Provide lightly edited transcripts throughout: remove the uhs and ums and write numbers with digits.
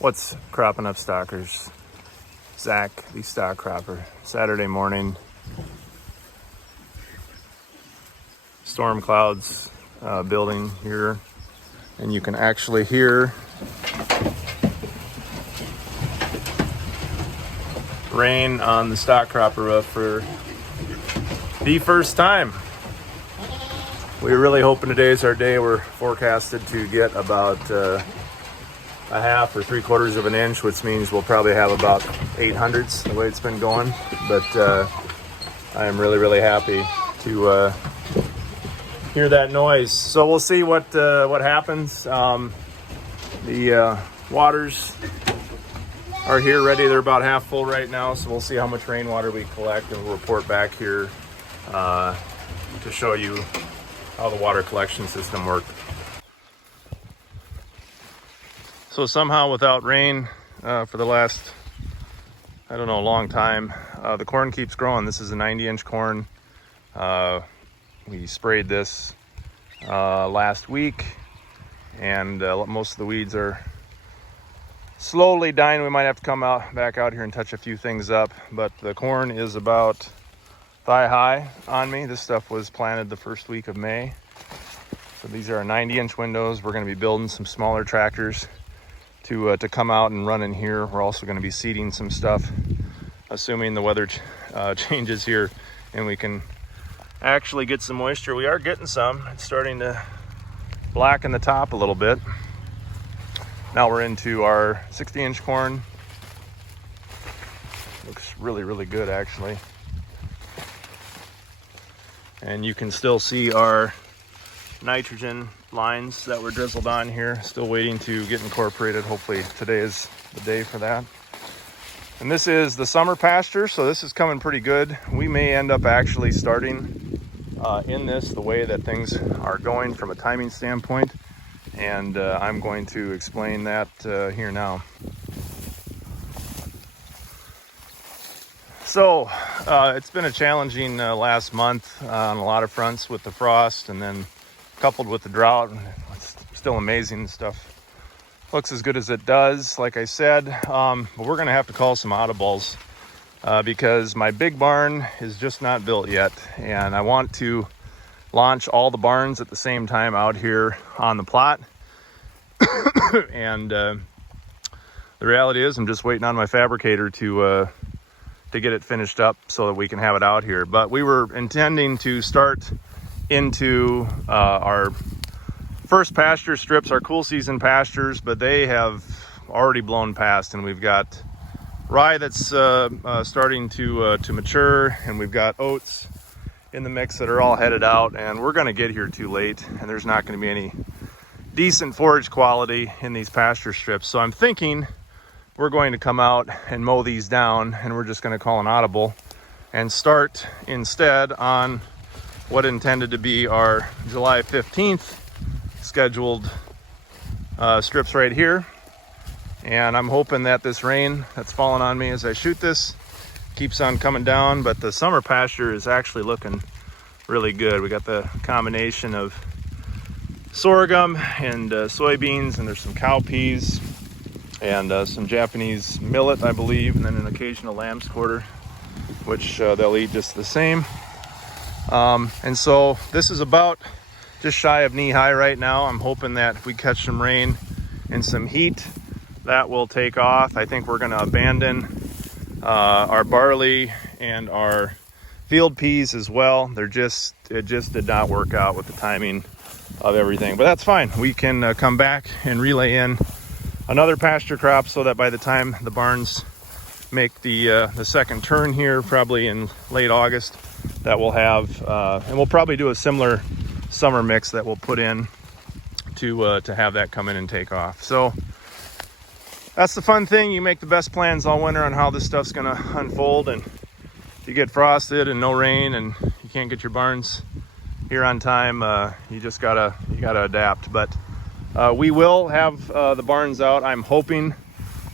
What's cropping up, stockers? Zach, the stock cropper. Saturday morning. Storm clouds building here, and you can actually hear rain on the stock cropper roof for the first time. We're really hoping today's our day. We're forecasted to get about a half or 3/4 of an inch, which means we'll probably have about 800s the way it's been going. But I am really happy to hear that noise. So we'll see what happens. The waters are here ready. They're about half full right now, so we'll see how much rainwater we collect, and we'll report back here to show you how the water collection system worked. So somehow, without rain for the last, I don't know, long time, the corn keeps growing. This is a 90-inch corn. We sprayed this last week, and most of the weeds are slowly dying. We might have to come back out here and touch a few things up, but the corn is about thigh high on me. This stuff was planted the first week of May. So these are 90-inch windows. We're going to be building some smaller tractors to come out and run in here. We're also going to be seeding some stuff, assuming the weather changes here and we can actually get some moisture. We are getting some. It's starting to blacken the top a little bit. Now we're into our 60-inch corn. Looks really good, actually. And you can still see our nitrogen lines that were drizzled on here, still waiting to get incorporated. Hopefully today is the day for that. And this is the summer pasture, so this is coming pretty good. We may end up actually starting in this the way that things are going from a timing standpoint, and I'm going to explain that here now. So it's been a challenging last month on a lot of fronts with the frost, and then coupled with the drought. It's still amazing. The stuff looks as good as it does, like I said, but we're gonna have to call some audibles because my big barn is just not built yet, and I want to launch all the barns at the same time out here on the plot. And the reality is I'm just waiting on my fabricator to get it finished up so that we can have it out here. But we were intending to start into our first pasture strips, our cool season pastures, but they have already blown past, and we've got rye that's starting to mature, and we've got oats in the mix that are all headed out, and we're going to get here too late, and there's not going to be any decent forage quality in these pasture strips. So I'm thinking we're going to come out and mow these down, and we're just going to call an audible and start instead on what intended to be our July 15th scheduled strips right here. And I'm hoping that this rain that's falling on me as I shoot this keeps on coming down, but the summer pasture is actually looking really good. We got the combination of sorghum and soybeans, and there's some cowpeas and some Japanese millet, I believe, and then an occasional lamb's quarter, which they'll eat just the same. And so this is about just shy of knee high right now. I'm hoping that if we catch some rain and some heat, that will take off. I think we're going to abandon our barley and our field peas as well. It just did not work out with the timing of everything, but that's fine. We can come back and relay in another pasture crop so that by the time the barns make the second turn here, probably in late August, that we'll have, and we'll probably do a similar summer mix that we'll put in to have that come in and take off. So that's the fun thing. You make the best plans all winter on how this stuff's gonna unfold, and if you get frosted and no rain and you can't get your barns here on time, you gotta adapt. But we will have the barns out, I'm hoping,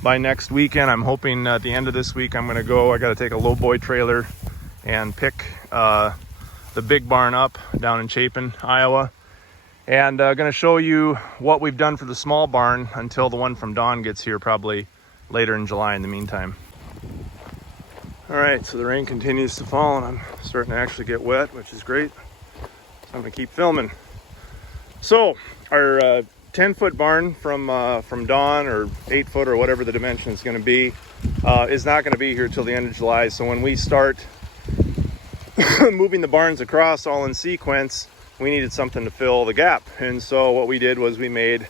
by next weekend. I'm hoping at the end of this week I gotta take a low boy trailer and pick the big barn up down in Chapin, Iowa, And going to show you what we've done for the small barn until the one from Dawn gets here, probably later in July in the meantime. All right, so the rain continues to fall and I'm starting to actually get wet, which is great. So I'm gonna keep filming. So our 10-foot barn from Dawn, or 8-foot, or whatever the dimension is gonna be, is not gonna be here till the end of July. So when we start moving the barns across all in sequence, we needed something to fill the gap. And so what we did was we made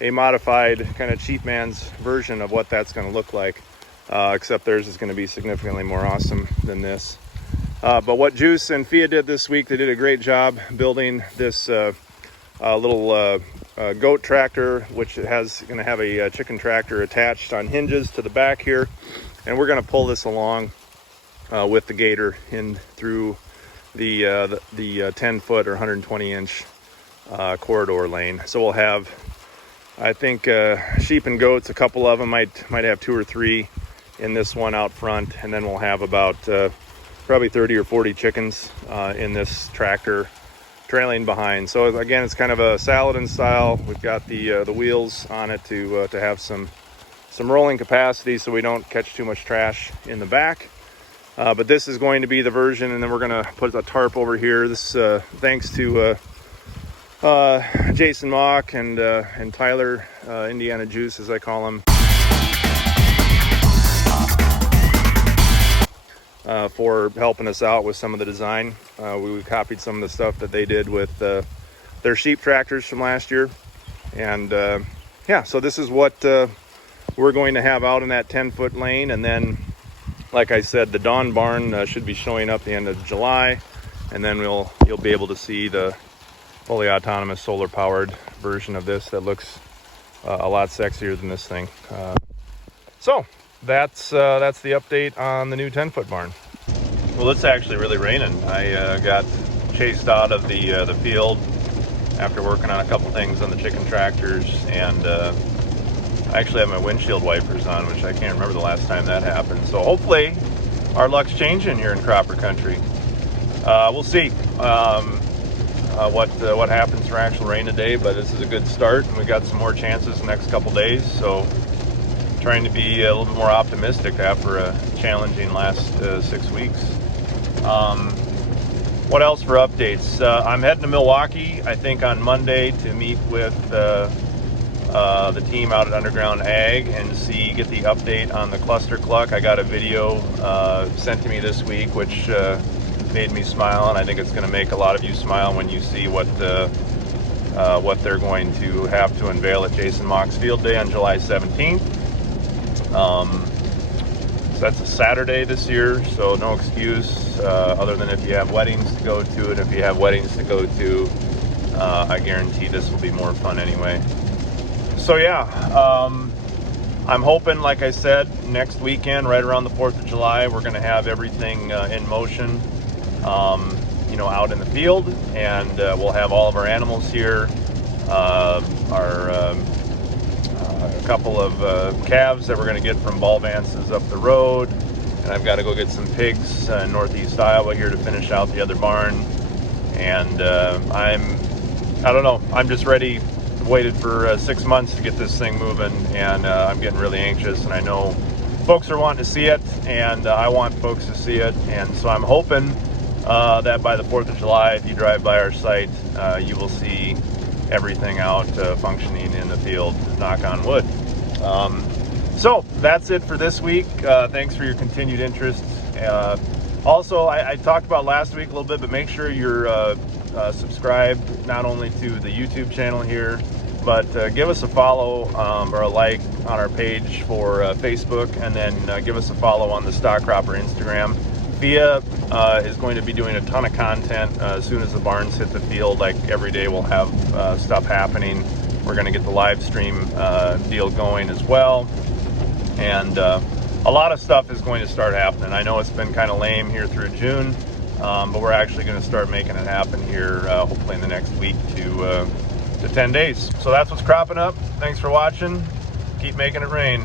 a modified kind of cheap man's version of what that's gonna look like. Except theirs is going to be significantly more awesome than this. But what Juice and Fia did this week, they did a great job building this little goat tractor, which is going to have a chicken tractor attached on hinges to the back here. And we're going to pull this along with the gator in through the 10-foot or 120-inch corridor lane. So we'll have, I think, sheep and goats, a couple of them, might have 2 or 3 in this one out front, and then we'll have about probably 30 or 40 chickens in this tractor trailing behind. So again, it's kind of a Saladin style. We've got the wheels on it to have some rolling capacity so we don't catch too much trash in the back. But this is going to be the version, and then we're going to put a tarp over here. This thanks to Jason Mock and Tyler, Indiana Juice as I call him, for helping us out with some of the design. We copied some of the stuff that they did with their sheep tractors from last year. And yeah, so this is what we're going to have out in that 10-foot lane. And then, like I said, the Dawn barn should be showing up the end of July. And then you'll be able to see the fully autonomous solar powered version of this that looks a lot sexier than this thing. So that's the update on the new 10-foot barn. Well, it's actually really raining. I got chased out of the field after working on a couple things on the chicken tractors, and I actually have my windshield wipers on, which I can't remember the last time that happened. So hopefully our luck's changing here in Cropper Country. We'll see what happens for actual rain today, but this is a good start, and we got some more chances the next couple days. So trying to be a little bit more optimistic after a challenging last 6 weeks. What else for updates? I'm heading to Milwaukee, I think, on Monday to meet with the team out at Underground Ag and get the update on the Cluster Cluck. I got a video sent to me this week, which made me smile, and I think it's going to make a lot of you smile when you see what they're going to have to unveil at Jason Mock's Field Day on July 17th. So that's a Saturday this year, so no excuse other than if you have weddings to go to, and if you have weddings to go to, I guarantee this will be more fun anyway. So yeah, I'm hoping, like I said, next weekend, right around the 4th of July, we're going to have everything in motion, out in the field, and we'll have all of our animals here, a couple of calves that we're going to get from Ball Vance's up the road, and I've got to go get some pigs in northeast Iowa here to finish out the other barn. And I don't know, I'm just ready. Waited for 6 months to get this thing moving, and I'm getting really anxious, and I know folks are wanting to see it, and I want folks to see it. And so I'm hoping that by the 4th of July, if you drive by our site, you will see everything out functioning in the field, knock on wood. So that's it for this week. Thanks for your continued interest. Also, I talked about last week a little bit, but make sure you're subscribed not only to the YouTube channel here, but give us a follow or a like on our page for Facebook, and then give us a follow on the Stock Cropper Instagram. Fia is going to be doing a ton of content as soon as the barns hit the field. Like every day we'll have stuff happening. We're going to get the live stream deal going as well, and a lot of stuff is going to start happening. I know it's been kind of lame here through June, but we're actually going to start making it happen here hopefully in the next week to 10 days. So that's what's cropping up. Thanks for watching. Keep making it rain.